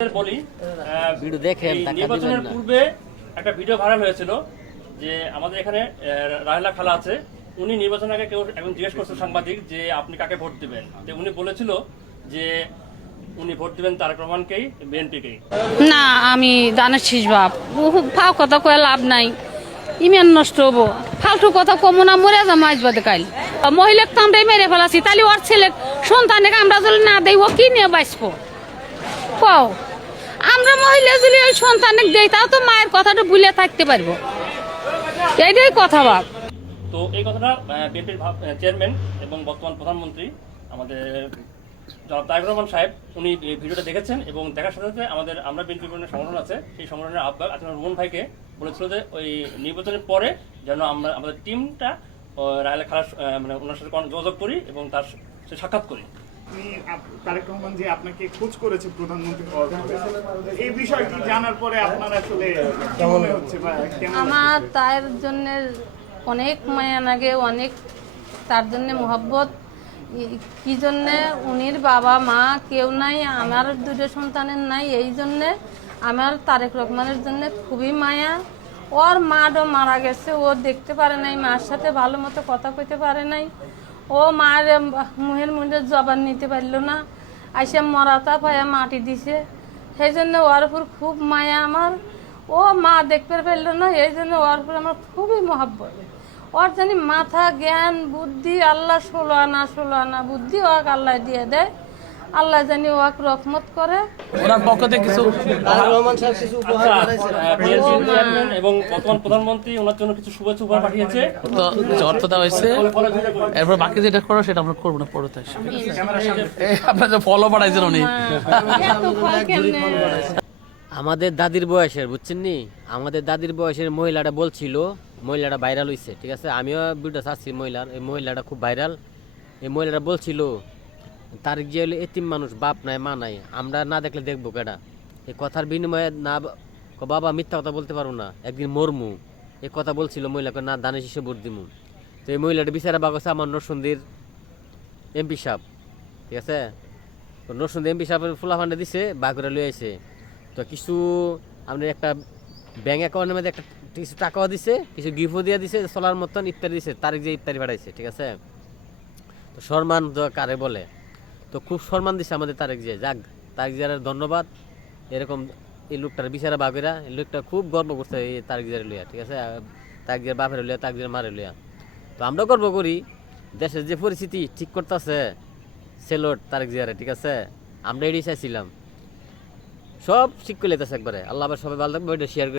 বলি ভিডিও দেখেন নির্বাচনের পূর্বে একটা ভিডিও ভাইরাল হয়েছিল যে আমাদের এখানে রাহেলা খালা আছে, উনি নির্বাচনের আগে কেউ একজন জিজ্ঞেস করছে সাংবাদিক যে আপনি কাকে ভোট দিবেন, যে উনি বলেছিল যে উনি ভোট দিবেন তারেক রহমানকেই, বিএনপিকেই। না, আমি দানের শীষ বাপ ফাও কথা কয়ে লাভ নাই, ইমেন নষ্ট হবো, ফালতু কথা কমো না, মরে যা মাছ বাদে কাইল মহিলাকে তো আমরাই মেরে ফেলাছি, তাহলে ওর ছেলে সন্তানকে আমরা যদি না দেই ও কি নিয়ে বাঁচবো কও? আমরা মহিলা যদি ওই সন্তানকে দেই তাও তো মায়ের কথাটা ভুলে থাকতে পারবো, এইটাই কথা বাপ। তো এই কথাটা বিএনপির চেয়ারম্যান এবং বর্তমান প্রধানমন্ত্রী আমাদের জনাব তারেক রহমান সাহেব উনি ভিডিওটা দেখেছেন এবং দেখার সাথে সাথে আমরা বিএনপি সংগঠন আছে, সেই সংগঠনের আহ্বায়ক আজকে রুমন ভাইকে বলেছিল যে ওই নির্বাচনের পরে যেন আমরা আমাদের টিমটা রাহেলা খালার মানে ওনার সাথে যোগাযোগ করি এবং তার সাথে সাক্ষাৎ করি। তারেক রহমান যে আপনাকে খোঁজ করেছে প্রধানমন্ত্রী এই বিষয়টি জানার পরে আপনার আসলে কেমন হচ্ছে বা কেমন? আমার তার জন্য অনেক মায়া লাগে, অনেক তার জন্য মোহব্বত। কি জন্যে উনির বাবা মা কেউ নাই, আমার দুটো সন্তানের নাই, এই জন্যে আমার তারেক রহমানের জন্য খুবই মায়া। ওর মাও মারা গেছে, ও দেখতে পারে নাই, মার সাথে ভালো মতো কথা কইতে পারে নাই, ও মার মুহের মুখে জবান নিতে পারল না, আইসে মরাতা পায়া মাটি দিছে, সেই জন্য ওর উপর খুব মায়া আমার। ও মা দেখতে পারল না, এই জন্য ওর উপর আমার খুবই মহব্বত। ওর জানি মাথা জ্ঞান বুদ্ধি আল্লাহ 16 আনা বুদ্ধি ওকে আল্লাহ দিয়ে দেয়, আল্লাহ জানি ওকে রহমত করে। ওনার পক্ষ থেকে কিছু চেয়ারম্যান এবং বর্তমান প্রধানমন্ত্রী ওনার জন্য কিছু শুভেচ্ছা উপহার পাঠিয়েছে, অর্থ দেওয়া হয়েছে, এরপর বাকি যেটা করো সেটা আমরা করবো না, পরে তাই আপনার যে ফলো বাড়াইছেন উনি। আমাদের দাদির বয়সের, বুঝছেন নি, আমাদের দাদির বয়সের মহিলাটা বলছিল, মহিলাটা ভাইরাল হয়েছে, ঠিক আছে, আমিও ভিডিও চাচ্ছি মহিলার, এই মহিলাটা খুব ভাইরাল। এই মহিলাটা বলছিল তারেক যে হলো এতিম মানুষ, বাপ নাই মা নাই, আমরা না দেখলে দেখবো কেডা। এই কথার বিনিময়ে না বাবা মিথ্যা কথা বলতে পারবো না, একদিন মরমু, এই কথা বলছিল মহিলাকে, না দানে শীষে ভোট দিমু। তো এই মহিলাটা বিচারা বাগছে আমার নরসিংদীর এমপি সাহেব, ঠিক আছে, নরসিংদী এমপি সাহেবের ফুলাফান্ডে দিছে, বাঘুরা লয়ে আইছে। তো কিছু আপনার একটা ব্যাঙ্ক অ্যাকাউন্টের মধ্যে একটা কিছু টাকাও দিছে, কিছু গিফটও দিয়ে দিছে, চলার মতন ইফতারি দিছে, তারিখ যে ইফতারি পাঠাইছে, ঠিক আছে। তো সম্মান কারে বলে, তো খুব সম্মান দিছে আমাদের তারেক জিয়া, যাক তারেক জিয়ার ধন্যবাদ। এরকম এই লোকটার বিচারা বাঘেরা, এই লোকটা খুব গর্ব করছে এই তারেক জিয়ার লইয়া, ঠিক আছে, তারেক জিয়ার বাপের লইয়া, তারেক জিয়ার মারের লইয়া। তো আমরা গর্ব করি, দেশের যে পরিস্থিতি ঠিক করতেছে সেলোট তারেক জিয়ারে, ঠিক আছে, আমরা এড়িয়ে চাইছিলাম, সব ঠিক করে লেতেছে একবারে। আল্লাহ আবার সবাই ভালো থাকবে, ওইটা শেয়ার